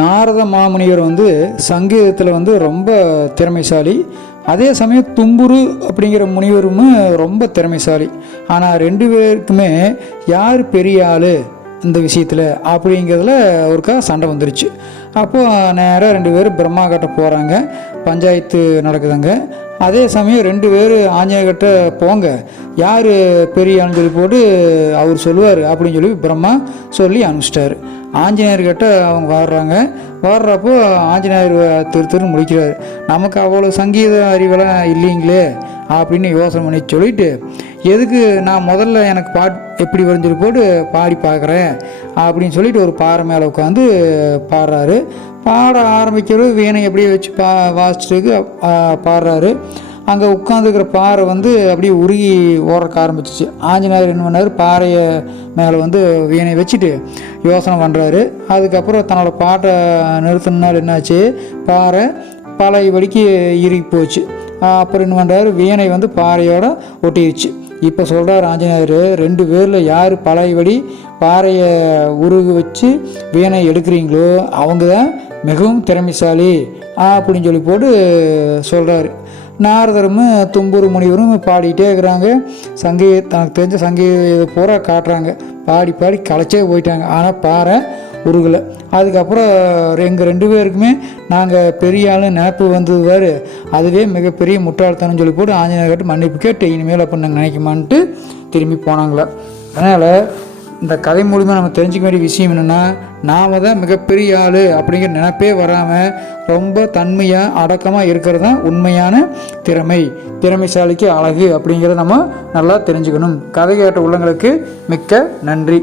நாரத மாமுனிவர் வந்து சங்கீதத்தில் வந்து ரொம்ப திறமைசாலி. அதே சமயம் தும்புரு அப்படிங்கிற முனிவரும் ரொம்ப திறமைசாலி. ஆனால் ரெண்டு பேருக்குமே யார் பெரிய ஆள்? இந்த விஷயத்தில் அப்படிங்கிறதுல ஒருக்கா சண்டை வந்துருச்சு. அப்போது நேராக ரெண்டு பேரும் பிரம்மா கிட்ட போகிறாங்க பஞ்சாயத்து நடக்குதுங்க. அதே சமயம் ரெண்டு பேர் ஆஞ்சநேயர்கிட்ட போங்க. யார் பெரிய ஆளுன்னு சொல்லி போட்டு அவர் சொல்லுவார். அப்படின்னு சொல்லி பிரம்மா சொல்லி அனுப்பிச்சிட்டாரு. ஆஞ்சநேயர்கிட்ட அவங்க வாடுறாங்க வாடுறப்போ ஆஞ்சநேயர் திரு திரு முடிக்கிறார். நமக்கு அவ்வளோ சங்கீத அறிவெல்லாம் இல்லைங்களே. அப்படின்னு யோசனை பண்ணி சொல்லிட்டு எதுக்கு நான் முதல்ல எனக்கு பாட் எப்படி வரைஞ்சிட்டு போட்டு பாடி பார்க்குறேன்? அப்படின்னு சொல்லிட்டு ஒரு பாறை மேலே உட்காந்து பாடுறாரு. பாட ஆரம்பிக்கிறது வீணை அப்படியே வச்சு பா வாசிச்சுட்டு பாடுறாரு. அங்கே உட்காந்துருக்கிற பாறை வந்து அப்படியே உருகி ஓடுறக்க ஆரம்பிச்சிச்சு. ஆஞ்சநேயர் என்ன பண்ணார்? பாறையை மேலே வந்து வீணை வச்சுட்டு யோசனை பண்ணுறாரு அதுக்கப்புறம் தன்னோட பாட்டை நிறுத்தினால என்னாச்சு? பாறை பழைய படிக்கு இறுகி போச்சு. அப்புறம் என்ன பண்ணுறாரு வீணை வந்து பாறையோட ஒட்டிடுச்சு இப்போ சொல்கிறார் ஆஞ்சநேயர் ரெண்டு பேரில் யார் பழையபடி பாறையை உருகு வச்சு வீணை எடுக்கிறீங்களோ அவங்க தான் மிகவும் திறமைசாலி அப்படின்னு சொல்லி போட்டு சொல்கிறாரு நாரதரும் தும்பூர் முனிவரும் பாடிட்டே இருக்கிறாங்க. சங்கீத தனக்கு தெரிஞ்ச சங்கீத பூரா காட்டுறாங்க. பாடி பாடி களைச்சே போயிட்டாங்க. ஆனால் பாறை உருகலை. அதுக்கப்புறம் எங்கள் ரெண்டு பேருக்குமே நாங்கள் பெரிய ஆளு நினப்பு வந்தது வேறு அதுவே மிகப்பெரிய முட்டாள்தனம் சொல்லி போட்டு ஆஞ்சநேயர் கிட்ட மன்னிப்பு கேட்டு இனிமேல் அப்போ நாங்கள் நினைக்குமான்ட்டு திரும்பி போனாங்களே. அதனால் இந்த கதை மூலிமா நம்ம தெரிஞ்சுக்க வேண்டிய விஷயம் என்னென்னா நாம் தான் மிகப்பெரிய ஆள் அப்படிங்கிற நினப்பே வராமல் ரொம்ப தன்மையாக அடக்கமாக இருக்கிறது தான் உண்மையான திறமை. திறமைசாலிக்கு அழகு அப்படிங்கிறத நம்ம நல்லா தெரிஞ்சுக்கணும். கதை கேட்ட உள்ளங்களுக்கு மிக்க நன்றி.